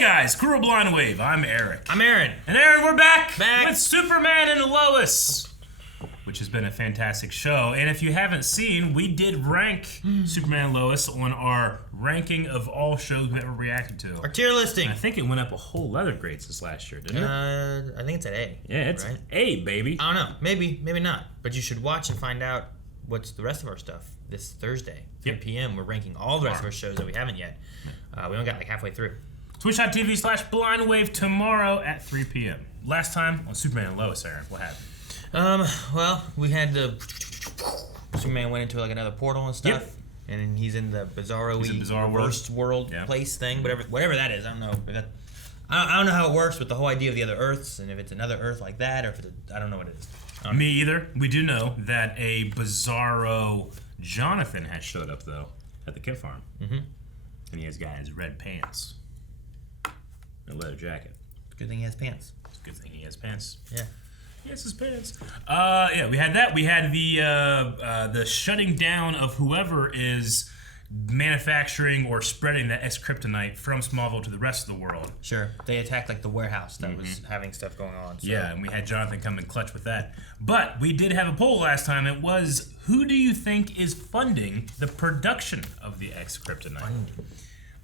Hey guys, Crew of Blind Wave. I'm Eric. I'm Aaron. And Aaron, we're back with with Superman and Lois, which has been a fantastic show. And if you haven't seen, we did rank Superman and Lois on our ranking of all shows we ever reacted to. Our tier listing. And I think it went up a whole leather grade since last year, didn't it? I think it's at A. Yeah, it's right? A, baby. I don't know. Maybe not. But you should watch and find out what's the rest of our stuff this Thursday, 3 p.m. We're ranking all the rest of our shows that we haven't yet. We only got like halfway through. Twitch.tv/blindwave tomorrow at 3 p.m. Last time on Superman and Lois, Aaron, what happened? Well, we had the Superman went into like another portal and stuff, and then he's in the Bizarro World place thing, whatever that is. I don't know. I don't know how it works with the whole idea of the other Earths, and if it's another Earth like that, or if I don't know what it is. Me either. We do know that a Bizarro Jonathan has showed up though at the kid farm, and he has got his red pants. A leather jacket. Good thing he has pants. It's a good thing he has pants. Yeah. He has his pants. We had that. We had the shutting down of whoever is manufacturing or spreading that X-Kryptonite from Smallville to the rest of the world. Sure. They attacked like the warehouse that was having stuff going on. So. Yeah, and we had Jonathan come in clutch with that. But we did have a poll last time. It was, who do you think is funding the production of the X-Kryptonite?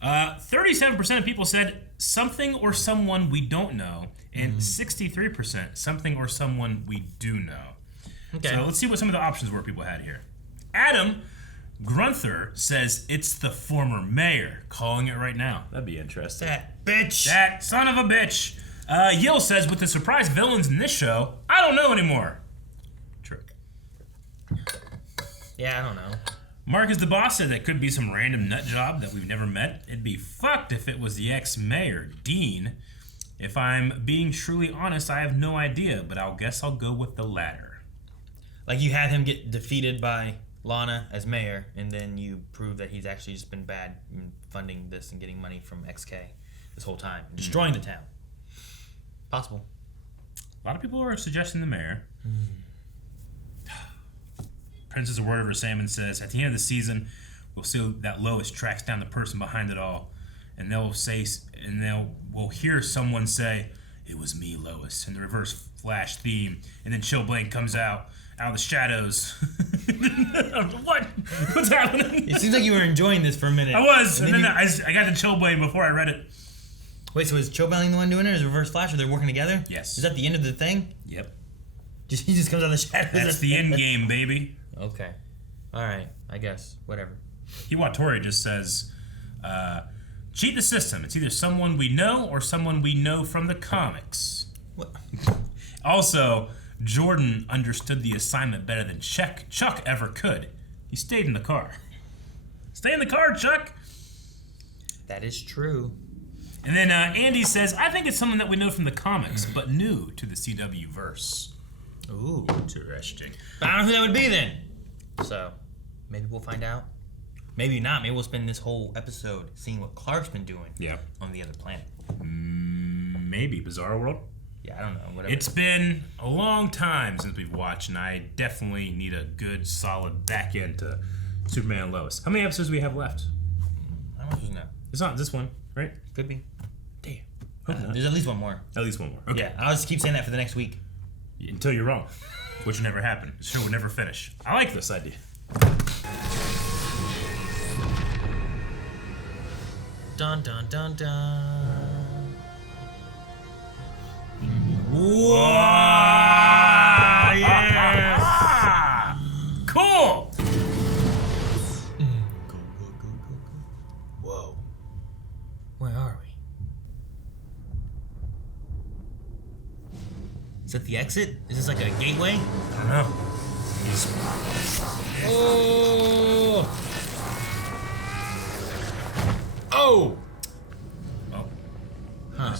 37% of people said something or someone we don't know, and 63% something or someone we do know. Okay. So let's see what some of the options were people had here. Adam Grunther says it's the former mayor, calling it right now. That'd be interesting. That bitch. That son of a bitch. Yil says, with the surprise villains in this show, I don't know anymore. True. Yeah, I don't know. Marcus the Boss said that could be some random nut job that we've never met. It'd be fucked if it was the ex-mayor, Dean. If I'm being truly honest, I have no idea, but I'll go with the latter. Like you had him get defeated by Lana as mayor, and then you prove that he's actually just been bad in funding this and getting money from XK this whole time, destroying the town. Possible. A lot of people are suggesting the mayor. Princess of Word Over Salmon says, at the end of the season, we'll see that Lois tracks down the person behind it all, and we'll hear someone say, "It was me, Lois," in the Reverse Flash theme, and then Chill Blank comes out of the shadows. What's happening? It seems like you were enjoying this for a minute. I was, and then I got the Chill Blank before I read it. Wait, so is Chill Blank the one doing it, or is Reverse Flash, or they're working together? Yes. Is that the end of the thing? Yep. He just comes out of the shadows. That's the end game, baby. Okay. Alright, I guess. Whatever. Hiwatori just says, cheat the system. It's either someone we know or someone we know from the comics. What? Also, Jordan understood the assignment better than Chuck ever could. He stayed in the car. Stay in the car, Chuck! That is true. And then Andy says, I think it's someone that we know from the comics, but new to the CW verse. Ooh. Interesting. But I don't know who that would be then. So, maybe we'll find out. Maybe not. Maybe we'll spend this whole episode seeing what Clark's been doing on the other planet. Maybe. Bizarro World? Yeah, I don't know. Whatever. It's been a long time since we've watched, and I definitely need a good, solid back end to Superman and Lois. How many episodes do we have left? How much is now? It's not this one, right? Could be. Damn. There's at least one more. At least one more. Okay. Yeah, I'll just keep saying that for the next week. Until you're wrong. Which will never happen. The show will never finish. I like this idea. Dun dun dun dun. Whoa! Yeah! Cool! Go. Whoa. Where are we? Is that the exit? Is this like a gateway? I don't know. Oh! Oh! Oh. Huh.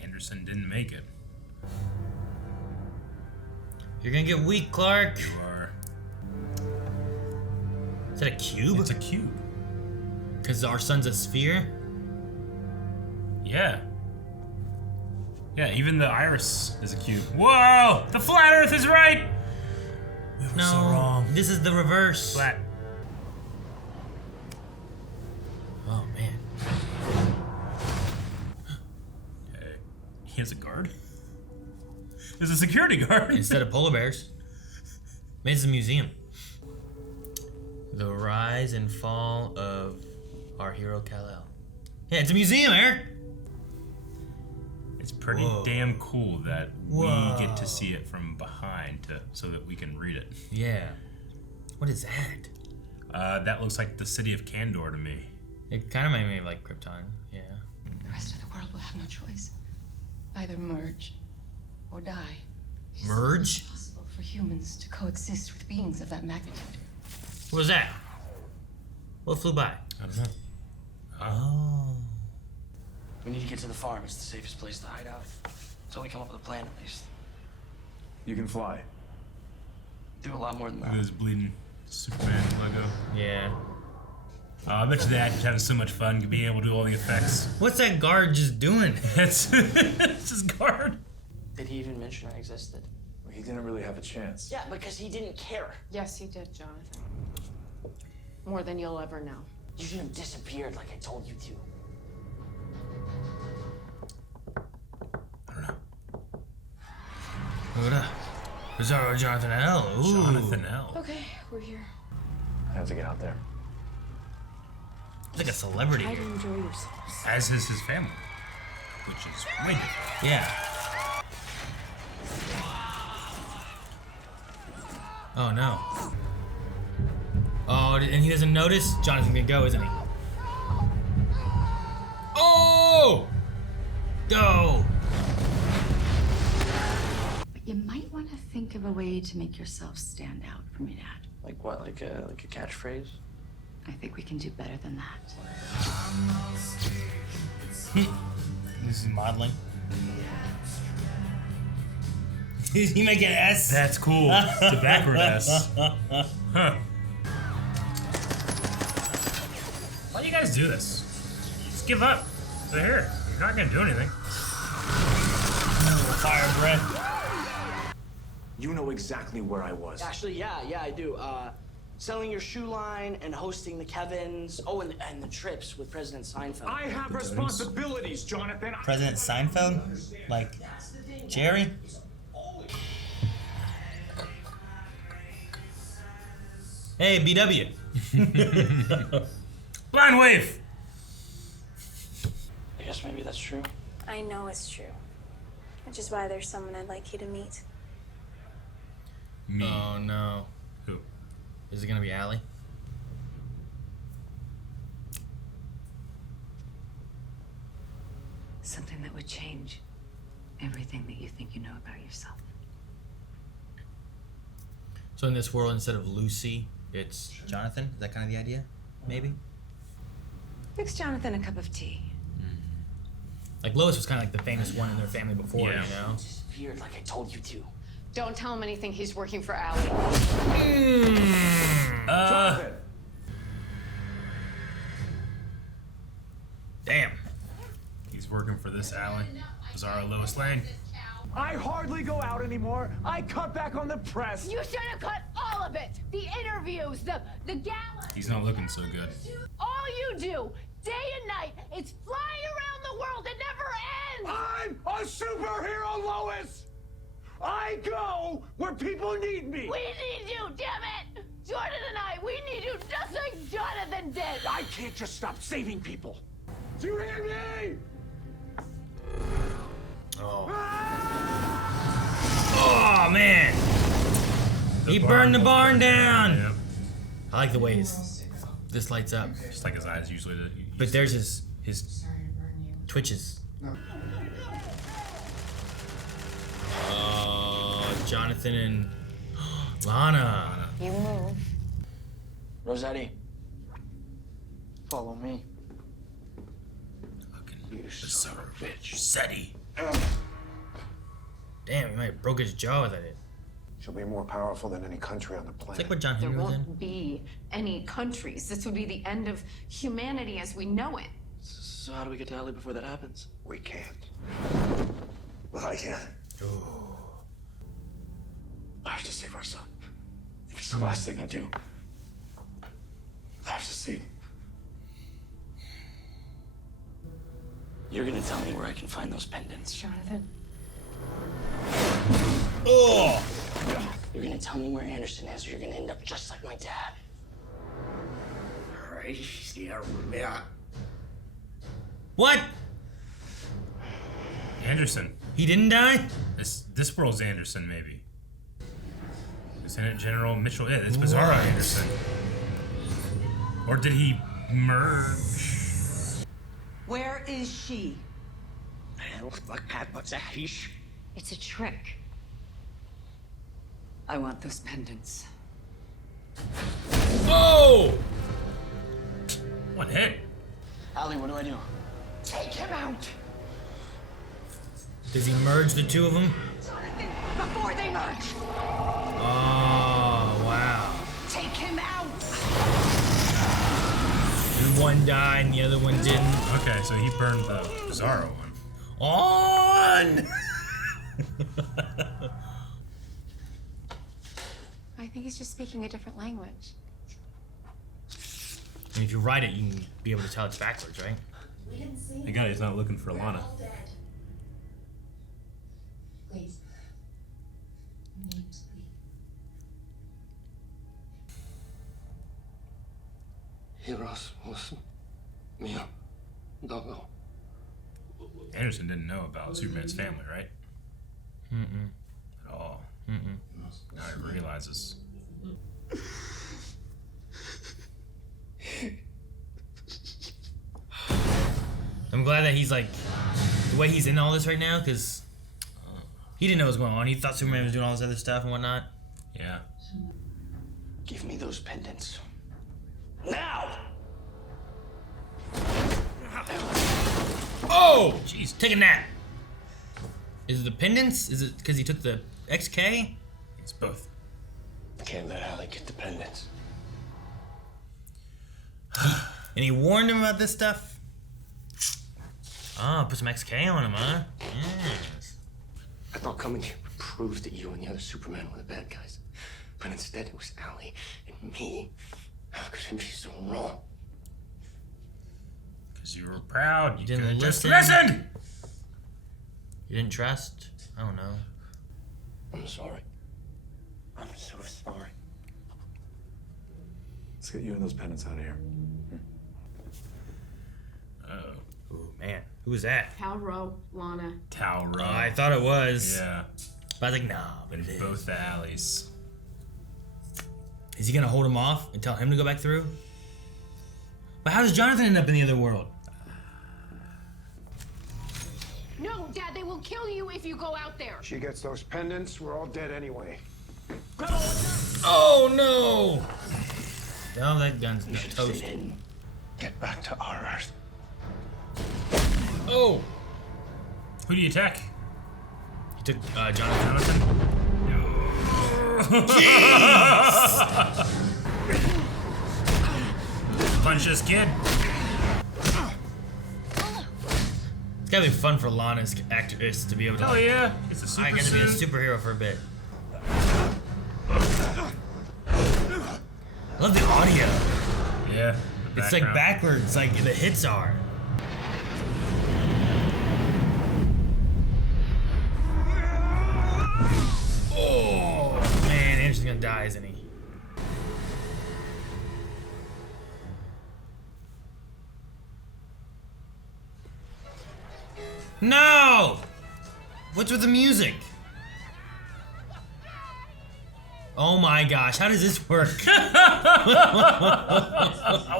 Anderson didn't make it. You're gonna get weak, Clark. You are. Is that a cube? It's a cube. Because our sun's a sphere? Yeah. Yeah, even the iris is a cube. Whoa! The flat Earth is right! We were so wrong. This is the reverse. Flat. has a guard? There's a security guard. Instead of polar bears. Maybe it's a museum. The rise and fall of our hero Kal-El. Yeah, it's a museum, Eric. It's pretty damn cool that we get to see it from behind so that we can read it. Yeah. What is that? That looks like the city of Kandor to me. It kind of made me like Krypton. Yeah. The rest of the world will have no choice. Either merge or die. Merge? It's impossible for humans to coexist with beings of that magnitude. What was that? What flew by? I don't know. Oh. We need to get to the farm. It's the safest place to hide out. So we come up with a plan at least. You can fly. Do a lot more than Look at that. this bleeding Superman logo. Yeah. I bet you the actors having so much fun being able to do all the effects. What's that guard just doing? It's his guard. Did he even mention I existed? Well, he didn't really have a chance. Yeah, because he didn't care. Yes, you did, Jonathan. More than you'll ever know. You should have disappeared like I told you to. I don't know. What up? Bizarro Jonathan L. Ooh. Jonathan L. Okay, we're here. I have to get out there. He's like a celebrity. Try to enjoy yourselves. As is his family, which is way different. Yeah. Oh no. Oh, and he doesn't notice? Jonathan can go, isn't he? Oh! Go! But you might want to think of a way to make yourself stand out from your dad. Like what? Like a catchphrase? I think we can do better than that. This is modeling. He make an S? That's cool. It's a backward S. Huh. Why do you guys do this? Just give up. They're here. You're not gonna do anything. Fire breath. You know exactly where I was. Actually, yeah, I do. Selling your shoe line and hosting the Kevins. Oh, and the trips with President Seinfeld. I have responsibilities, Jonathan. President Seinfeld? Like Jerry? Hey, BW. Blind wave. I guess maybe that's true. I know it's true. Which is why there's someone I'd like you to meet. Me. Oh no. Who? Is it gonna be Allie? Something that would change everything that you think you know about yourself. So in this world, instead of Lucy, it's Jonathan? Is that kind of the idea? Maybe? Fix Jonathan a cup of tea. Like Lois was kind of like the famous one in their family before, Yeah. you know? Disappeared like I told you to. Don't tell him anything. He's working for Allie. Jonathan! Damn. He's working for this Alan. Bizarro Lois Lane. I hardly go out anymore. I cut back on the press. You should have cut all of it. The interviews, the gala. He's not looking so good. All you do, day and night, is fly around the world. It never ends. I'm a superhero, Lois! I go where people need me! We need you, damn it. Jordan and I, we need you just like Jonathan did. I can't just stop saving people. Do you hear me? Oh. Oh, man. He burned the barn down. Yeah. I like the way this lights up. Just like his eyes usually do. But there's his twitches. Jonathan and Lana. You move. Rossetti. Follow me. Fucking Bizarro bitch. Seti. Damn, he might have broke his jaw with it. She'll be more powerful than any country on the It's planet. like what John There Henry was in. won't be any countries. This would be the end of humanity as we know it. So how do we get to Ellie before that happens? We can't. But I can. I have to save our son. If it's the last thing I do, I have to save him. You're gonna tell me where I can find those pendants. Jonathan. Oh! You're gonna tell me where Anderson is, or you're gonna end up just like my dad. What? Anderson. He didn't die? This world's Anderson, maybe. Lieutenant General Mitchell. Yeah, it's Bizarro Anderson. Or did he merge? Where is she? It's a trick. I want those pendants. Oh! One hit. Allie, what do I do? Take him out! Does he merge the two of them? Jonathan, before they merge! Oh, wow. Take him out! And one died and the other one didn't. Okay, so he burned the Bizarro one. On! I think he's just speaking a different language. And if you write it, you can be able to tell it's backwards, right? Thank God he's not looking for Lana. Please. You need to leave. Heroes was mío. Dogo. Anderson didn't know about Superman's family, right? At all. Now he realizes. I'm glad that he's like, the way he's in all this right now, because he didn't know what was going on. He thought Superman was doing all this other stuff and whatnot. Yeah. Give me those pendants. Now! Oh! Jeez, take a nap. Is it the pendants? Is it because he took the XK? It's both. I can't let Allie get the pendants. And he warned him about this stuff? Oh, put some XK on him, huh? Yes. I thought coming here would prove that you and the other Superman were the bad guys. But instead it was Allie and me. How could it be so wrong? Because you were proud. You didn't could've just listen. listened! You didn't trust? I don't know. I'm sorry. I'm so sorry. Let's get you and those pendants out of here. Uh-oh. Oh, man. Who was that? Calro, Lana. Tauro. I thought it was. Yeah. But I was like, nah, but it is. Both the alleys. Is he gonna hold him off and tell him to go back through? But how does Jonathan end up in the other world? No, Dad, they will kill you if you go out there. She gets those pendants, we're all dead anyway. Oh no! Oh, that gun's You should toast. stay hidden. Get back to our Earth. Oh! Who do you attack? He took Jonathan. Jonathan? Punch this kid. It's gotta be fun for Lana's actress to be able to. Oh yeah, it's a super I get to be a suit. superhero for a bit. I love the audio. Yeah. the It's like background. backwards, like the hits are. Oh man, Anderson's gonna die, isn't he? No! What's with the music? Oh my gosh, how does this work? I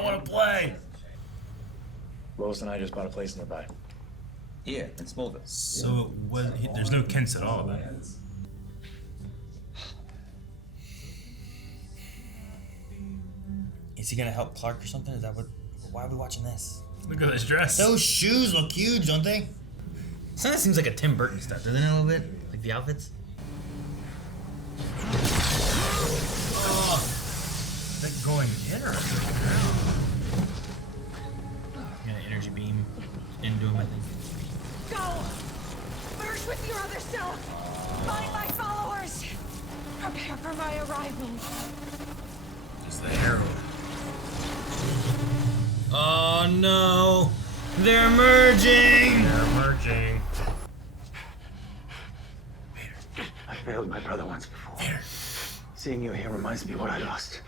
want to play. Lois and I just bought a place in the back. Here, in Smallville. So there's no Kents at all then. Is he gonna help Clark or something? Is that what? Why are we watching this? Look at this dress. Those shoes look huge, don't they? Some of that seems like a Tim Burton stuff, doesn't it? A little bit, like the outfits. Oh, like going in or Yeah, energy beam into him, I think. Go! Merge with your other self! Find my followers! Prepare for my arrival. Just the arrow. Oh no! They're merging! I failed my brother once before. Seeing you here reminds me of what I lost.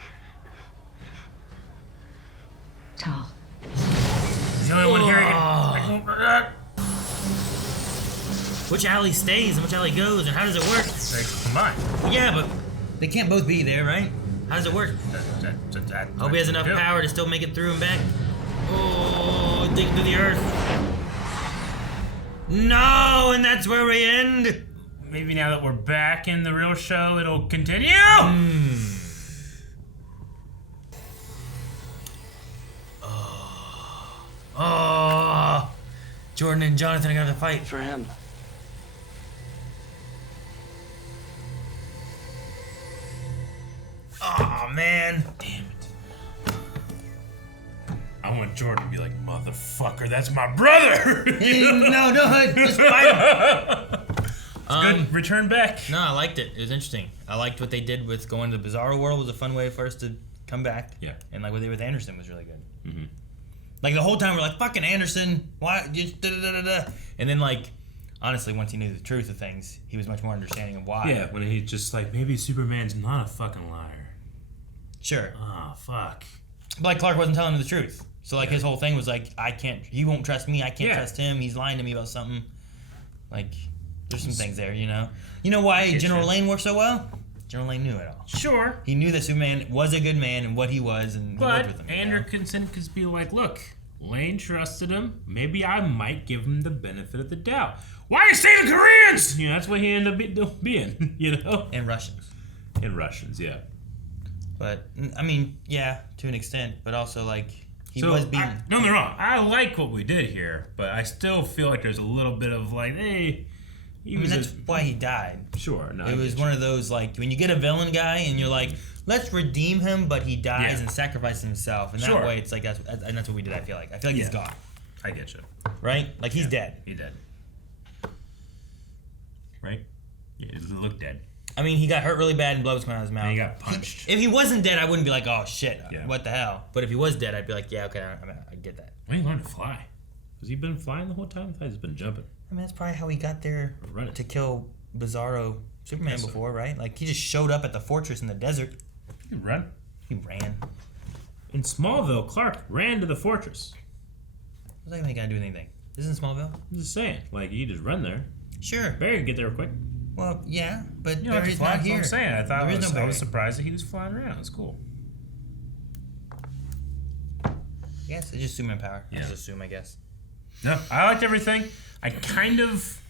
Tal. He's the only one here. Which alley stays and which alley goes, and how does it work? They combine. Yeah, but they can't both be there, right? How does it work? Hope he has enough power to still make it through and back. Oh, dig through the earth. No, and that's where we end. Maybe now that we're back in the real show, it'll continue. Oh, Jordan and Jonathan are gonna have to fight. For him. Oh man. Damn it. I want Jordan to be like, motherfucker, that's my brother! No, just fight him. Good return back. No, I liked it. It was interesting. I liked what they did with going to the Bizarro World. It was a fun way for us to come back. Yeah. And like what they did with Anderson was really good. Mm-hmm. Like the whole time we're like, fucking Anderson, why? Just da-da-da-da-da. And then like, honestly, once he knew the truth of things, he was much more understanding of why. Yeah, when he's just like, maybe Superman's not a fucking liar. Sure. Oh, fuck. But like Clark wasn't telling him the truth. So like his whole thing was like, he won't trust me, I can't trust him, he's lying to me about something. Like, there's some things there, you know? You know why General Lane worked so well? General Lane knew it all. Sure. He knew that Superman was a good man and what he was, and he worked with him. But Anderson could be like, look, Lane trusted him. Maybe I might give him the benefit of the doubt. Why are you stealing Koreans? You know, that's what he ended up being, you know? And Russians. And Russians, yeah. But, I mean, yeah, to an extent, but also, like, he was being... Don't get me wrong, I like what we did here, but I still feel like there's a little bit of, like, hey... that's why he died. Sure. No, it was one of those, like, when you get a villain guy and you're like, let's redeem him, but he dies and sacrifices himself. And that way, it's like, that's what we did, I feel like. I feel like he's gone. I get you. Right? Like, he's dead. He's dead. Right? Yeah, he looked dead. I mean, he got hurt really bad and blood was coming out of his mouth. And he got punched. If he wasn't dead, I wouldn't be like, oh, shit, what the hell? But if he was dead, I'd be like, yeah, okay, I get that. When did he learn to fly? Has he been flying the whole time? I thought he's been jumping. I mean, that's probably how he got there to kill Bizarro Superman before, right? Like, he just showed up at the fortress in the desert. He could run. He ran. In Smallville, Clark ran to the fortress. What's that got to do with anything? Isn't Smallville? I'm just saying. Like, you just run there. Sure. Barry could get there quick. Well, yeah, but you know, Barry's not here. That's what I'm saying. I was surprised that he was flying around. It's cool. Yes, it's just Superman power. Yeah. I just assume, I guess. No, I liked everything. I kind of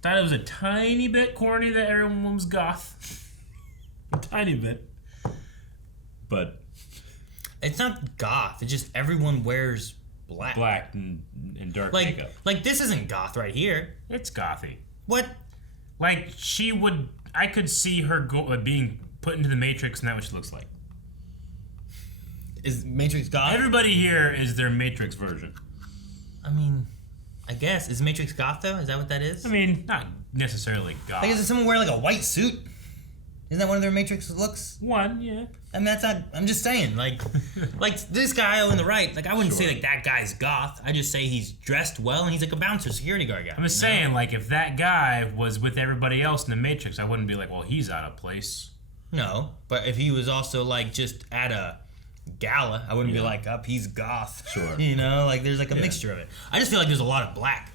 thought it was a tiny bit corny that everyone was goth. A tiny bit. But it's not goth. It's just everyone wears black. Black and dark makeup. Like, this isn't goth right here. It's gothy. What? Like, I could see her being put into the Matrix, and that's what she looks like. Is Matrix goth? Everybody here is their Matrix version. I mean, I guess. Is Matrix goth, though? Is that what that is? I mean, not necessarily goth. Like, is someone wearing, like, a white suit? Isn't that one of their Matrix looks? One, yeah. I mean, that's not... I'm just saying, like this guy on the right, like, I wouldn't say, like, that guy's goth. I just say he's dressed well, and he's, like, a bouncer, security guard guy. I'm just saying, like, if that guy was with everybody else in the Matrix, I wouldn't be like, well, he's out of place. No, but if he was also, like, just at a gala, I wouldn't be like, he's goth. Sure. You know, like, there's, like, a mixture of it. I just feel like there's a lot of black.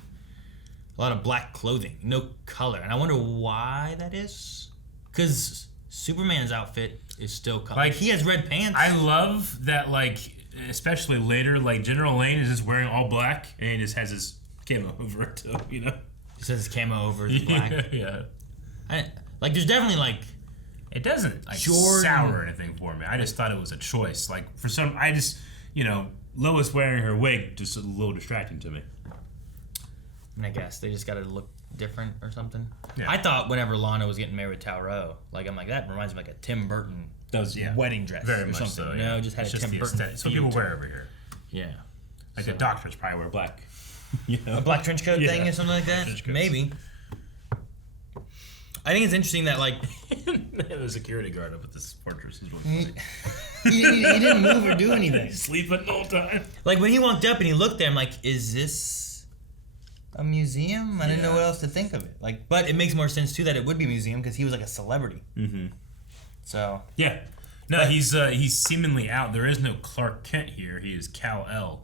A lot of black clothing. No color. And I wonder why that is. Because Superman's outfit is still colored. Like, he has red pants. I love that, like, especially later, like, General Lane is just wearing all black, and he just has his camo over it, too, you know? He says his camo over is black. Yeah. Like, there's definitely, like... It doesn't, like, sour anything for me. I just thought it was a choice. Like, I just, you know, Lois wearing her wig just a little distracting to me. And I guess they just got to look different or something. Yeah. I thought whenever Lana was getting married with Tauro, like, I'm like, that reminds me of like a Tim Burton wedding dress very or much something. so, You know, just had it's a Tim Burton. That's what people wear over here. Yeah. Like the doctors probably wear black. You know? A black trench coat thing or something like that? Maybe. I think it's interesting that like the security guard up at this fortress. He didn't move or do anything. He's sleeping the whole time. Like when he walked up and he looked there, I'm like, is this a museum? I didn't know what else to think of it. Like, but it makes more sense too that it would be a museum because he was like a celebrity. Mm-hmm. So yeah, no, he's seemingly out. There is no Clark Kent here. He is Kal-El.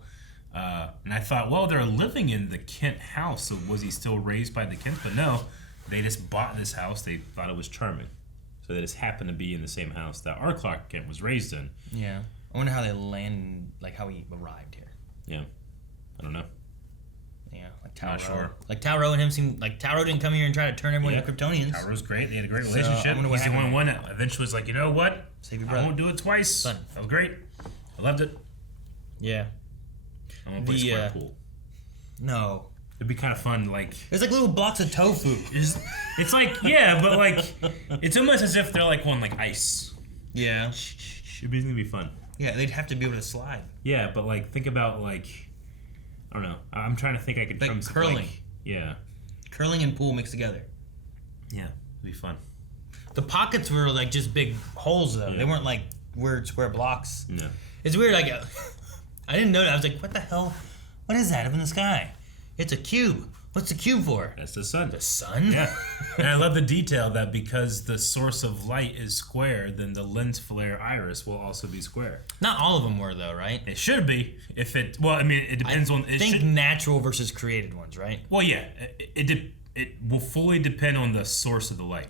And I thought, well, they're living in the Kent house, so was he still raised by the Kents? But no, they just bought this house. They thought it was charming. So they just happened to be in the same house that our Clark Kent was raised in. Yeah. I wonder how they land, like how he arrived here. Yeah. I don't know. Yeah, like Taro. Not sure. Like Taro and him seemed like Taro didn't come here and try to turn everyone into Kryptonians. Taro's great. They had a great relationship. He's the only one that eventually was like, you know what? Save your I brother. won't do it twice. Son. That was great. I loved it. Yeah. I want to play square pool. No. It'd be kind of fun, like... There's like little blocks of tofu. It's like, yeah, but like... It's almost as if they're like on like ice. Yeah. It'd be gonna be fun. Yeah, they'd have to be able to slide. Yeah, but like, think about like... I don't know. I'm trying to think I could... Like curling. Like, yeah. Curling and pool mixed together. Yeah, it'd be fun. The pockets were like just big holes though. Yeah. They weren't like weird square blocks. No. It's weird, like... I didn't know that. I was like, what the hell? What is that up in the sky? It's a cube. What's the cube for? That's the sun. The sun? Yeah. And I love the detail that because the source of light is square, then the lens flare iris will also be square. Not all of them were, though, right? It should be. If it... Well, I mean, it depends on... I think natural versus created ones, right? Well, yeah. It will fully depend on the source of the light.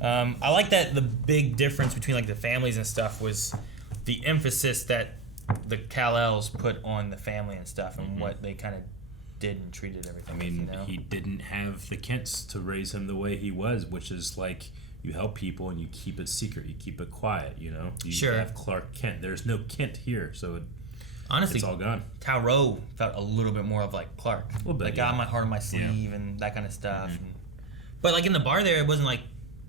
I like that the big difference between like the families and stuff was the emphasis that the Kal-Els put on the family and stuff and what they kind of did and treated everything. I mean, you know? he didn't have the Kents to raise him the way he was, which is like you help people and you keep it secret, you keep it quiet, you know? You have Clark Kent. There's no Kent here, so honestly, it's all gone. Taro felt a little bit more of like Clark. A little bit, like got my heart on my sleeve and that kind of stuff. And, but like in the bar there, it wasn't like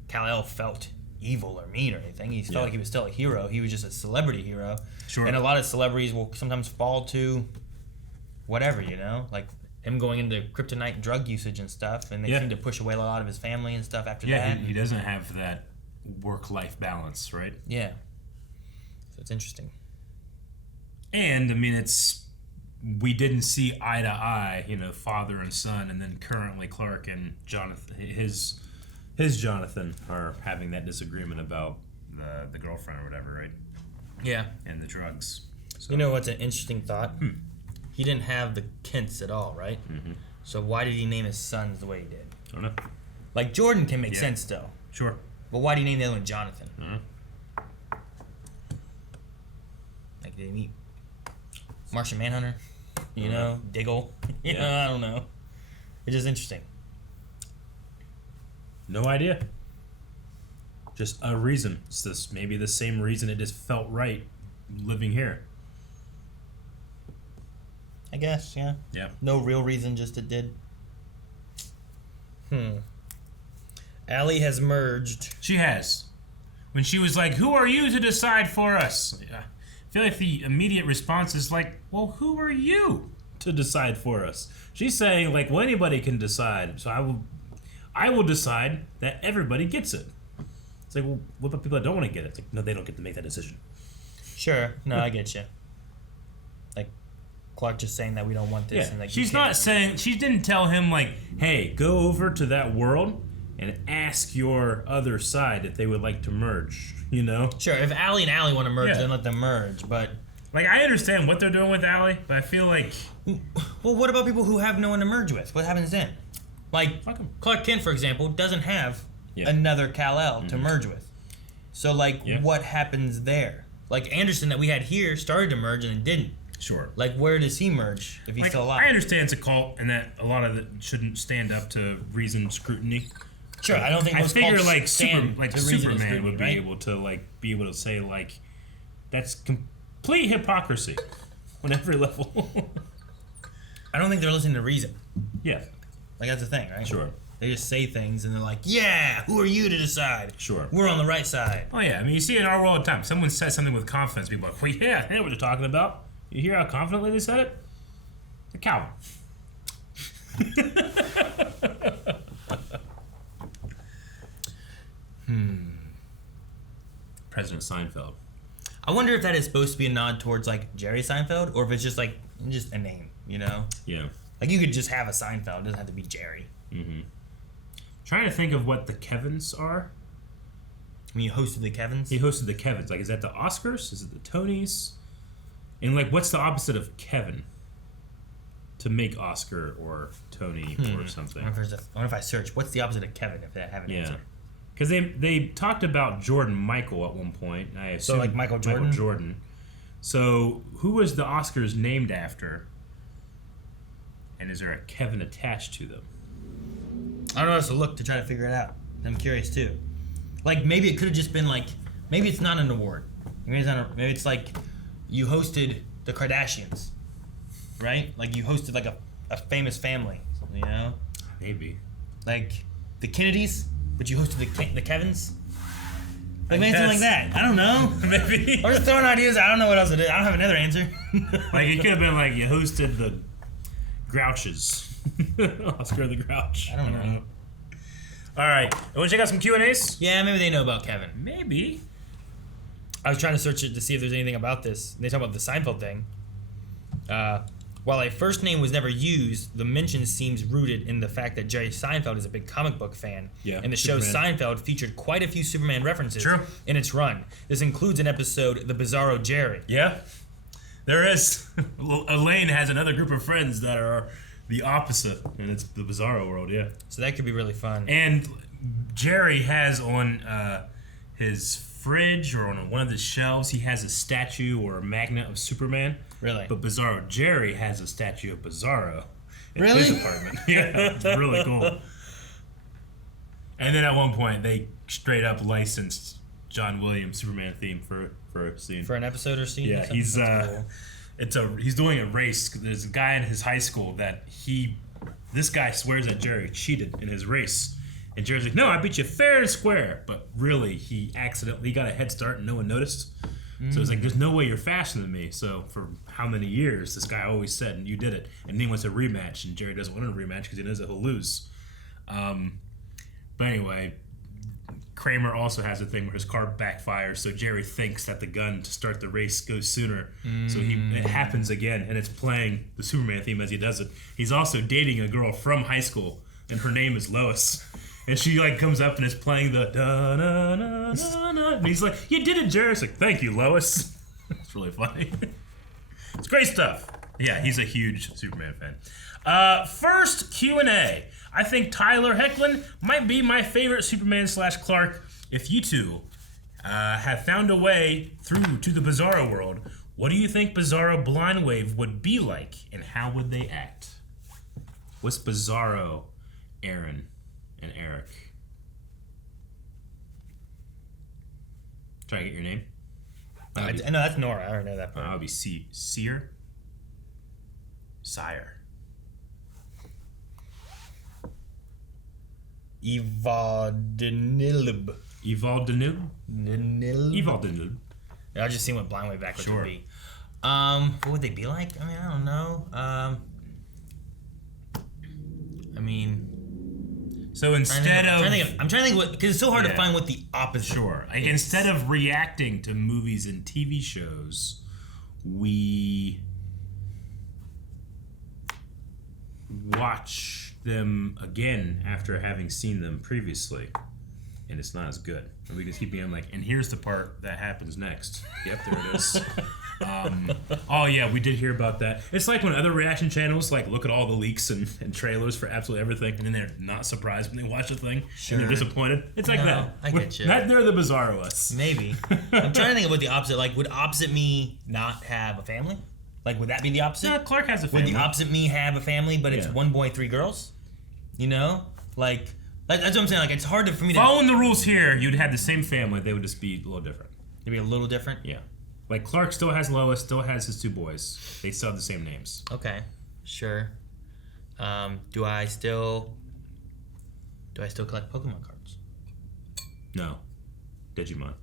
Kal-El felt evil or mean or anything. He felt like he was still a hero. He was just a celebrity hero. Sure. And a lot of celebrities will sometimes fall to whatever, you know? Like him going into kryptonite drug usage and stuff, and they seem to push away a lot of his family and stuff after that. Yeah, he doesn't have that work-life balance, right? Yeah. So it's interesting. And, I mean, we didn't see eye to eye, you know, father and son, and then currently Clark and Jonathan, his Jonathan are having that disagreement about the girlfriend or whatever, right? Yeah. And the drugs. So. You know what's an interesting thought? He didn't have the Kents at all, right? Mm-hmm. So why did he name his sons the way he did? I don't know. Like Jordan can make sense still. Sure. But why did he name the other one Jonathan? Like did he meet Martian Manhunter? You know, Diggle? You know, I don't know. It's just interesting. No idea. Just a reason. It's this maybe the same reason it just felt right living here. I guess, yeah. Yeah. No real reason, just it did. Allie has merged. She has. When she was like, "Who are you to decide for us?" I feel like the immediate response is like, "Well, who are you to decide for us?" She's saying like, "Well, anybody can decide, so I will decide that everybody gets it." It's like, well, what about people that don't want to get it? It's like, no, they don't get to make that decision. Sure. No, I get you. Like Clark just saying that we don't want this. Yeah. And like She's not saying, she didn't tell him like, "Hey, go over to that world and ask your other side if they would like to merge," you know? Sure, if Allie and Allie want to merge, then let them merge, but... Like, I understand what they're doing with Allie, but I feel like... Well, what about people who have no one to merge with? What happens then? Like, Clark Kent, for example, doesn't have another Kal-El to merge with. So, like, what happens there? Like, Anderson that we had here started to merge and then didn't. Sure. Like, where does he merge if he's still alive? I understand it's a cult and that a lot of it shouldn't stand up to reasoned scrutiny. Sure, I don't think most figure cults like stand to reasonable Superman would scrutiny, be able to say like that's complete hypocrisy on every level. I don't think they're listening to reason. Yeah. Like that's the thing, right? Sure. They just say things and they're like, "Yeah, who are you to decide?" Sure. We're on the right side. Oh yeah, I mean you see it in our world all the time. Someone says something with confidence, people are like, "Well, yeah, I know what they're talking about." You hear how confidently they said it? The cow. President Seinfeld. I wonder if that is supposed to be a nod towards like Jerry Seinfeld, or if it's just like just a name, you know? Yeah. Like you could just have a Seinfeld. It doesn't have to be Jerry. Mm-hmm. Trying to think of what the Kevins are. I mean, you hosted the Kevins? He hosted the Kevins. Like, is that the Oscars? Is it the Tonys? And, like, what's the opposite of Kevin? To make Oscar or Tony or something. I wonder if I search, what's the opposite of Kevin, if I have an answer? Because they talked about Jordan Michael at one point. I assume so, like Michael Jordan? Michael Jordan. So, who was the Oscars named after? And is there a Kevin attached to them? I don't know. So look to try to figure it out. I'm curious too. Like maybe it could have just been like, maybe it's not an award. Maybe it's like you hosted the Kardashians, right? Like you hosted like a famous family, you know? Maybe. Like the Kennedys, but you hosted the Kevins. Like maybe something like that. I don't know. Maybe. I'm just throwing ideas. I don't know what else it is. I don't have another answer. Like it could have been like you hosted the Grouches. Oscar the Grouch. I don't know. All right. You want to check out some Q&As? Yeah, maybe they know about Kevin. Maybe. I was trying to search it to see if there's anything about this. They talk about the Seinfeld thing. While a first name was never used, the mention seems rooted in the fact that Jerry Seinfeld is a big comic book fan. Yeah, and the show Seinfeld featured quite a few Superman references in its run. This includes an episode, The Bizarro Jerry. Yeah. There is. Elaine has another group of friends that are the opposite, and it's the Bizarro World, yeah. So that could be really fun. And Jerry has on his fridge or on one of the shelves, he has a statue or a magnet of Superman. Really? But Bizarro Jerry has a statue of Bizarro in really? his apartment. Yeah, it's really cool. And then at one point, they straight up licensed John Williams' Superman theme for a scene. For an episode or scene? Yeah, he's he's doing a race. There's a guy in his high school that this guy swears that Jerry cheated in his race. And Jerry's like, no, I beat you fair and square. But really, he got a head start and no one noticed. So it's like, there's no way you're faster than me. So for how many years, this guy always said, and you did it. And then he wants a rematch, and Jerry doesn't want a rematch because he knows that he'll lose. But anyway, Kramer also has a thing where his car backfires, so Jerry thinks that the gun to start the race goes sooner. So it happens again, and it's playing the Superman theme as he does it. He's also dating a girl from high school, and her name is Lois. And she like comes up and is playing the da na na na na, and he's like, "You did it, Jerry." It's like, "Thank you, Lois." It's really funny. It's great stuff. Yeah, he's a huge Superman fan. First Q&A. I think Tyler Hoechlin might be my favorite Superman / Clark. If you two have found a way through to the Bizarro World, what do you think Bizarro Blind Wave would be like, and how would they act? What's Bizarro, Aaron and Eric? Try to get your name. I know that's Nora. I already know that part. I'll be Sire. Evaldanilb. Evaldanilb. I'll just see what Blind Wave backwards would be. What would they be like? I mean, I don't know. So instead I'm trying to think what, because it's so hard to find what the opposite. Sure. Like, instead of reacting to movies and TV shows, we watch them again after having seen them previously, and it's not as good. And we just keep being like, and here's the part that happens next. Yep, there it is. Oh yeah, we did hear about that. It's like when other reaction channels like look at all the leaks and trailers for absolutely everything, and then they're not surprised when they watch the thing, and they're disappointed. It's like that. I get you. They're the Bizarros. Maybe. I'm trying to think of what the opposite. Like, would opposite me not have a family? Like, would that be the opposite? No, Clark has a family. Would the opposite me have a family, but it's 1 boy, 3 girls? You know, like that's what I'm saying. Like, it's hard for me to following the rules here. You'd have the same family. They would just be a little different. They'd be a little different. Yeah. Like, Clark still has Lois, still has his 2 boys. They still have the same names. Okay, sure. Do I still collect Pokemon cards? No. Digimon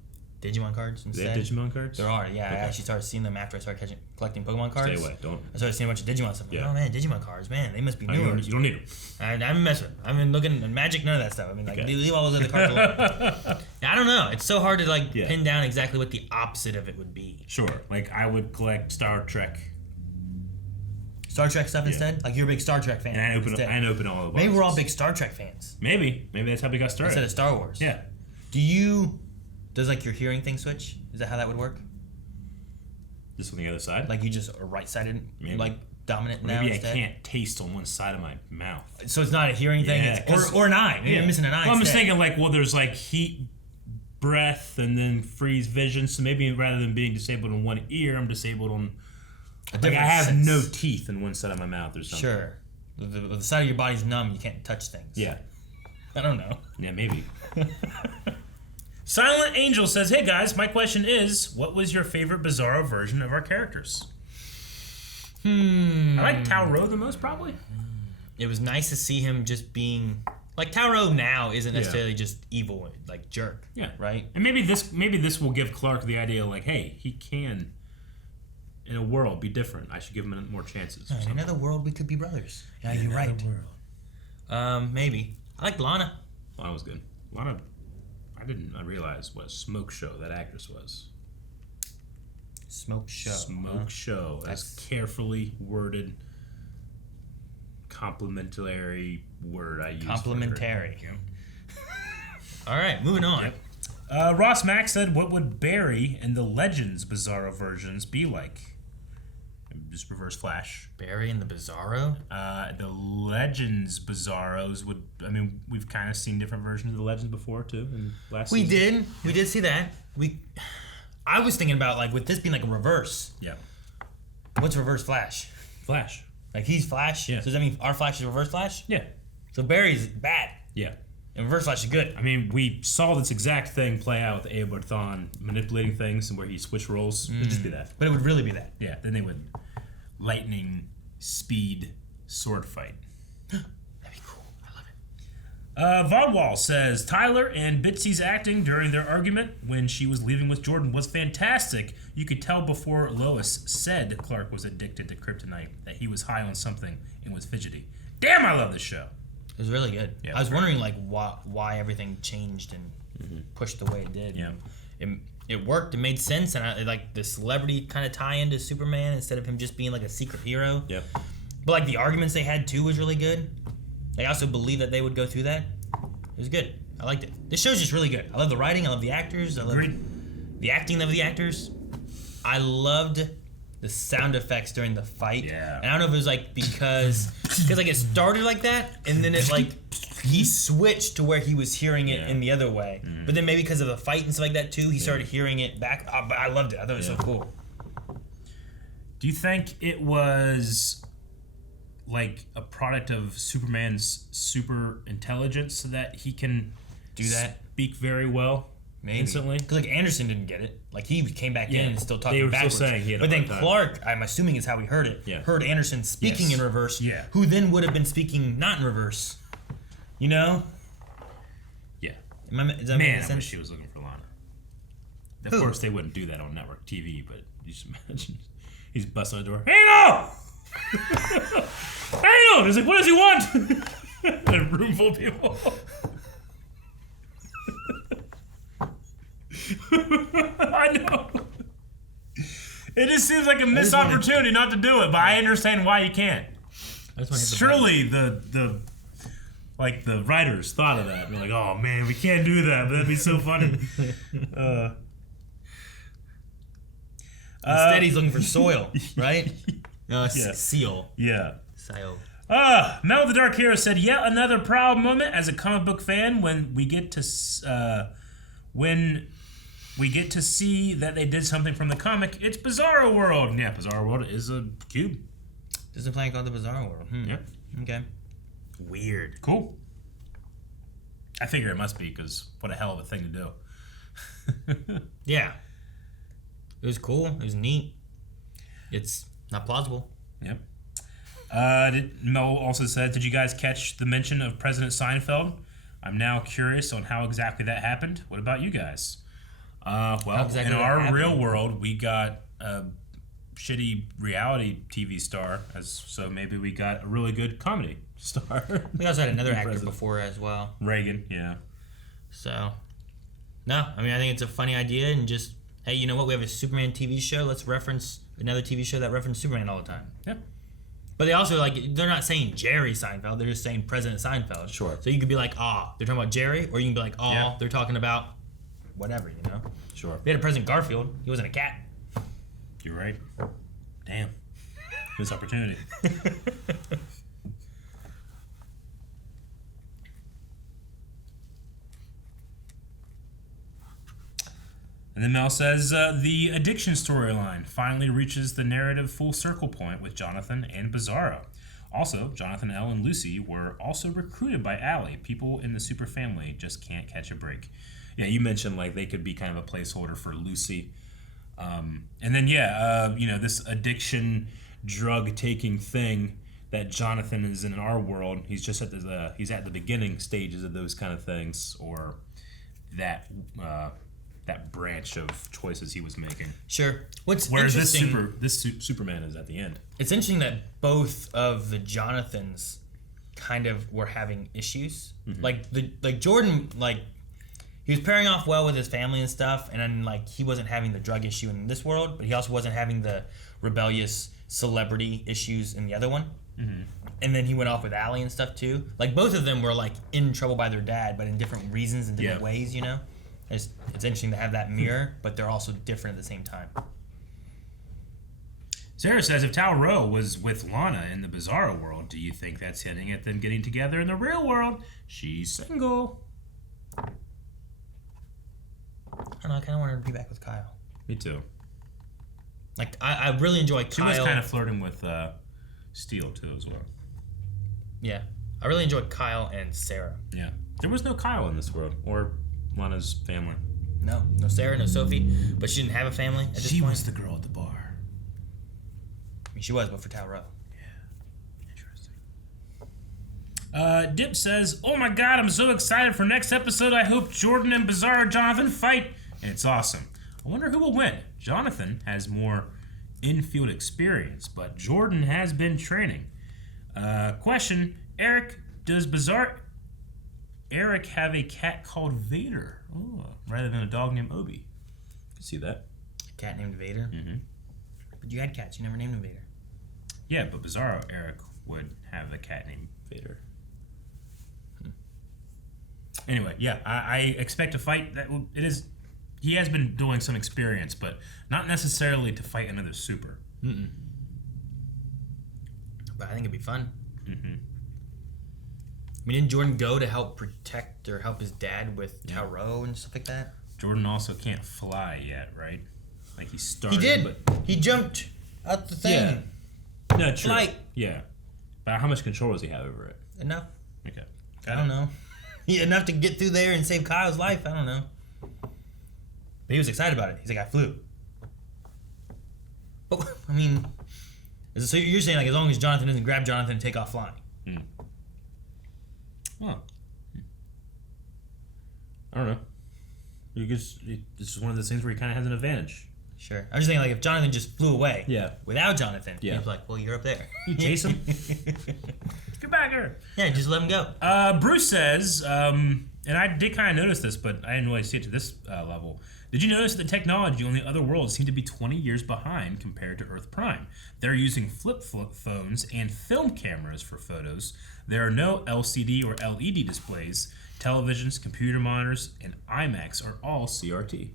cards instead? They have Digimon cards? There are, yeah. Okay. I actually started seeing them after I started collecting Pokemon cards. Stay away. Don't. I started seeing a bunch of Digimon stuff. Yeah. Oh man, Digimon cards, man, they must be newer. You don't need them. I haven't messed with them. I've been looking at Magic, none of that stuff. I mean, like, leave all those other cards alone. I don't know. It's so hard to pin down exactly what the opposite of it would be. Sure. Like I would collect Star Trek. Star Trek stuff instead? Like you're a big Star Trek fan. And I open all the boxes. Maybe we're all big Star Trek fans. Maybe that's how we got started. Instead of Star Wars. Yeah. Does like your hearing thing switch? Is that how that would work? Just on the other side? Like you just are right-sided, like dominant now Maybe instead? I can't taste on one side of my mouth. So it's not a hearing thing? It's, or an eye. Maybe I'm missing an eye. Well, I'm just thinking like, well, there's like heat, breath, and then freeze vision. So maybe rather than being disabled on one ear, I'm disabled on... Like I have no teeth in one side of my mouth or something. Sure. The side of your body's numb. You can't touch things. Yeah. I don't know. Yeah, maybe. Silent Angel says, hey guys, my question is, what was your favorite Bizarro version of our characters? I like Tauro the most, probably. It was nice to see him just being... Like, Tauro now isn't necessarily just evil, like, jerk. Yeah. Right? And maybe this will give Clark the idea, like, hey, he can... in a world be different. I should give him more chances. In another world, we could be brothers. Yeah, you're right. Maybe. I like Lana. Lana was good. Lana, I didn't realize what a smoke show that actress was. Smoke show. Smoke show. That's carefully worded, complimentary word I use. Complimentary. All right, moving on. Yep. Ross Max said, what would Barry and the Legends Bizarro versions be like? Just reverse Flash. Barry and the Bizarro? The Legends Bizarros would... I mean, we've kind of seen different versions of the Legends before, too. We did. We did see that. I was thinking about, like, with this being like a reverse. Yeah. What's reverse Flash? Flash. Like, he's Flash? Yeah. So does that mean our Flash is reverse Flash? Yeah. So Barry's bad. Yeah. And reverse Flash is good. I mean, we saw this exact thing play out with Abe Thawne manipulating things and where he switched roles. It would just be that. But it would really be that. Yeah. Then they would lightning, speed, sword fight. That'd be cool. I love it. Vaudwall says, Tyler and Bitsy's acting during their argument when she was leaving with Jordan was fantastic. You could tell before Lois said Clark was addicted to kryptonite that he was high on something and was fidgety. Damn, I love this show. It was really good. Yeah, I was wondering like why everything changed and pushed the way it did. Yeah. It worked. It made sense, and I like the celebrity kind of tie into Superman instead of him just being like a secret hero. Yep. But like the arguments they had too was really good. I also believe that they would go through that. It was good. I liked it. This show's just really good. I love the writing. I love the actors. I love the acting of the actors. I loved the sound effects during the fight. Yeah. And I don't know if it was like because like it started like that, and then it like he switched to where he was hearing it in the other way. But then maybe because of the fight and stuff like that too, he started hearing it back. But I loved it. I thought it was so cool. Do you think it was like a product of Superman's super intelligence so that he can do that? Speak very well? Maybe. Instantly? Because like Anderson didn't get it. Like he came back in and still talking they were backwards. Still saying he had but a then hard time. Clark, I'm assuming is how he heard it. Heard Anderson speaking in reverse. Yeah. Who then would have been speaking not in reverse. You know? Yeah. Does that make sense? I wish she was looking for Lana. Of course, they wouldn't do that on network TV, but you just imagine he's busting on the door. Hang on! Hang on! He's like, what does he want? A room full of people. I know. It just seems like a missed opportunity not to do it, but I understand why you can't. Surely the writers thought of that. They're like, oh man, we can't do that, but that'd be so funny. Instead, he's looking for soil, right? Yeah. Seal. Yeah. Seal. Mel the Dark Hero said, yet another proud moment as a comic book fan when we get to see that they did something from the comic. It's Bizarro World. Yeah, Bizarro World is a cube. There's a planet called the Bizarro World. Yep. Okay. Weird. Cool. I figure it must be, because what a hell of a thing to do. Yeah. It was cool. It was neat. It's not plausible. Yep. Mel also said, did you guys catch the mention of President Seinfeld? I'm now curious on how exactly that happened. What about you guys? In our real world, we got shitty reality TV star, so maybe we got a really good comedy star. We also had another actor before as well. Reagan, yeah. So, no, I mean, I think it's a funny idea, and just, hey, you know what? We have a Superman TV show. Let's reference another TV show that references Superman all the time. Yeah. But they also, like, they're not saying Jerry Seinfeld. They're just saying President Seinfeld. Sure. So you could be like, they're talking about Jerry, or you can be like, they're talking about whatever, you know? Sure. We had a President Garfield. He wasn't a cat. You're right. Damn. Missed opportunity. And then Mel says, the addiction storyline finally reaches the narrative full circle point with Jonathan and Bizarro. Also, Jonathan, Elle, and Lucy were also recruited by Allie. People in the super family just can't catch a break. Yeah, you mentioned like they could be kind of a placeholder for Lucy. And then, this addiction drug-taking thing that Jonathan is in our world, he's just at the beginning stages of those kind of things, or that branch of choices he was making. Sure. Whereas this Superman is at the end. It's interesting that both of the Jonathans kind of were having issues. Mm-hmm. Like Jordan, like he was pairing off well with his family and stuff, and then like he wasn't having the drug issue in this world, but he also wasn't having the rebellious celebrity issues in the other one. Mm-hmm. And then he went off with Allie and stuff too. Like both of them were like in trouble by their dad, but in different reasons and different ways, you know? It's interesting to have that mirror, but they're also different at the same time. Sarah says, if Tal-Rho was with Lana in the Bizarro World, do you think that's hinting at them getting together in the real world? She's single. I don't know, I kind of want her to be back with Kyle. Me too. Like, I really enjoy Kyle. She was kind of flirting with Steele too as well. Yeah. I really enjoy Kyle and Sarah. Yeah. There was no Kyle in this world, or Lana's family. No Sarah, no Sophie, but she didn't have a family at this point. She was the girl at the bar. I mean, she was, but for Tal-Rho. Yeah. Interesting. Dip says, oh my god, I'm so excited for next episode. I hope Jordan and Bizarro Jonathan fight. And it's awesome. I wonder who will win. Jonathan has more infield experience, but Jordan has been training. Question, Eric, does Eric have a cat called Vader? Oh, rather than a dog named Obi. I can see that. A cat named Vader? Mm-hmm. But you had cats, you never named him Vader. Yeah, but Bizarro Eric would have a cat named Vader. Anyway, yeah, I expect a fight. He has been doing some experience, but not necessarily to fight another super. Mm-mm. But I think it'd be fun. Mm-hmm. I mean, didn't Jordan go to help protect or help his dad with Tal-Rho and stuff like that? Jordan also can't fly yet, right? Like he started. He did. But he jumped out the thing. Yeah. No, true. Flight. Yeah. But how much control does he have over it? Enough. Okay. I don't know. Enough to get through there and save Kyle's life. I don't know. But he was excited about it. He's like, I flew. But, I mean, so you're saying like as long as Jonathan doesn't grab Jonathan and take off flying. Well, I don't know. This is one of those things where he kind of has an advantage. Sure. I'm just thinking, like, if Jonathan just flew away without Jonathan, he'd be like, well, you're up there. You chase him? Get back here. Yeah, just let him go. Bruce says, and I did kind of notice this, but I didn't really see it to this level. Did you notice that the technology on the other worlds seem to be 20 years behind compared to Earth Prime? They're using flip phones and film cameras for photos. There are no LCD or LED displays. Televisions, computer monitors, and IMAX are all CRT.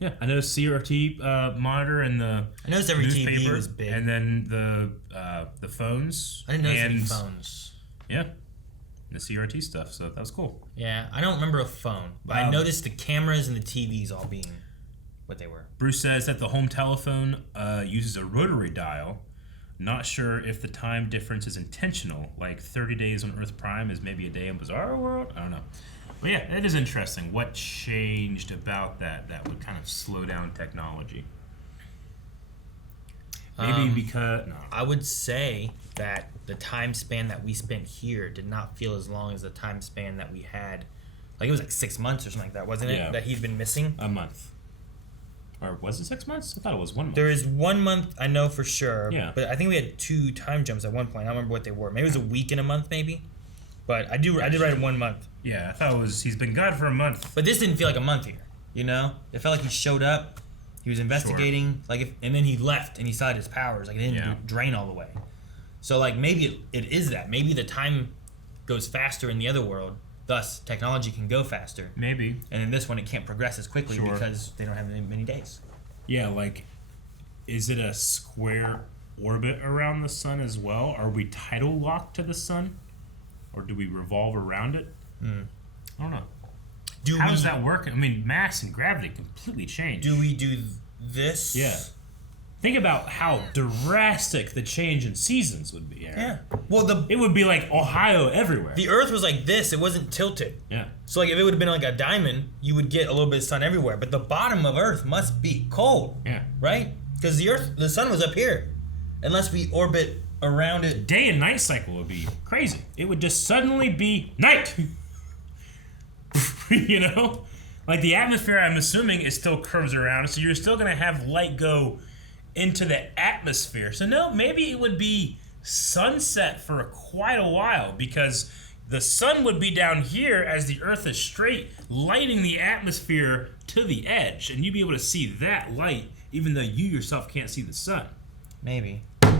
Yeah, I noticed CRT monitor in the I noticed every newspaper, TV was big. and then the phones. I didn't notice any phones. Yeah, the CRT stuff. So that was cool. Yeah, I don't remember a phone, but I noticed the cameras and the TVs all being what they were. Bruce says that the home telephone uses a rotary dial. Not sure if the time difference is intentional, like 30 days on Earth Prime is maybe a day in Bizarro World. I don't know. But yeah, it is interesting. What changed about that would kind of slow down technology? Maybe because... No. I would say that the time span that we spent here did not feel as long as the time span that we had. Like, it was like 6 months or something like that, wasn't it? Yeah. That he's been missing? A month. Or was it 6 months? I thought it was 1 month. There is 1 month, I know for sure. Yeah. But I think we had 2 time jumps at one point. I don't remember what they were. Maybe it was a week and a month, maybe. But I did write it 1 month. Yeah, I thought it was. He's been gone for a month. But this didn't feel like a month here. You know, it felt like he showed up. He was investigating, and then he left and he saw his powers. Like it didn't drain all the way. So like maybe it is that. Maybe the time goes faster in the other world. Thus, technology can go faster. Maybe. And in this one, it can't progress as quickly because they don't have many days. Yeah, like, is it a square orbit around the sun as well? Are we tidal locked to the sun? Or do we revolve around it? I don't know. How does that work? I mean, mass and gravity completely change. Do we do this? Yeah. Think about how drastic the change in seasons would be, Aaron. Yeah. Well, it would be like Ohio everywhere. The Earth was like this. It wasn't tilted. Yeah. So like if it would have been like a diamond, you would get a little bit of sun everywhere. But the bottom of Earth must be cold. Yeah. Right? Because the sun was up here. Unless we orbit around it. Day and night cycle would be crazy. It would just suddenly be night. You know? Like the atmosphere, I'm assuming, is still curves around. So you're still going to have light go into the atmosphere. So no, maybe it would be sunset for quite a while because the sun would be down here as the Earth is straight, lighting the atmosphere to the edge, and you'd be able to see that light even though you yourself can't see the sun. Maybe. I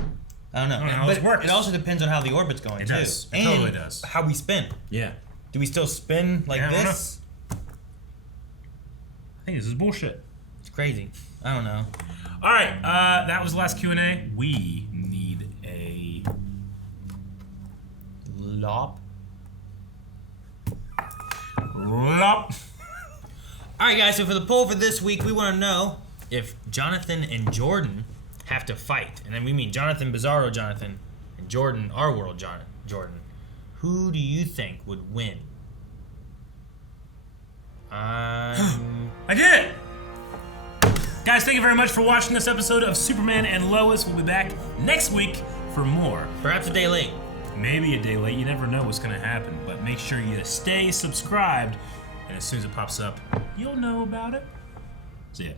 don't know. How it works. It also depends on how the orbit's going too. Does. It and totally does. How we spin. Yeah. Do we still spin like this? I think this is bullshit. It's crazy. I don't know. All right, that was the last Q&A. We need a lop. Lop. All right, guys. So for the poll for this week, we want to know if Jonathan and Jordan have to fight, and then we mean Jonathan Bizarro Jonathan and Jordan Our World Jordan. Who do you think would win? I did it! Guys, thank you very much for watching this episode of Superman and Lois. We'll be back next week for more. Perhaps a day late. Maybe a day late. You never know what's going to happen. But make sure you stay subscribed. And as soon as it pops up, you'll know about it. See ya.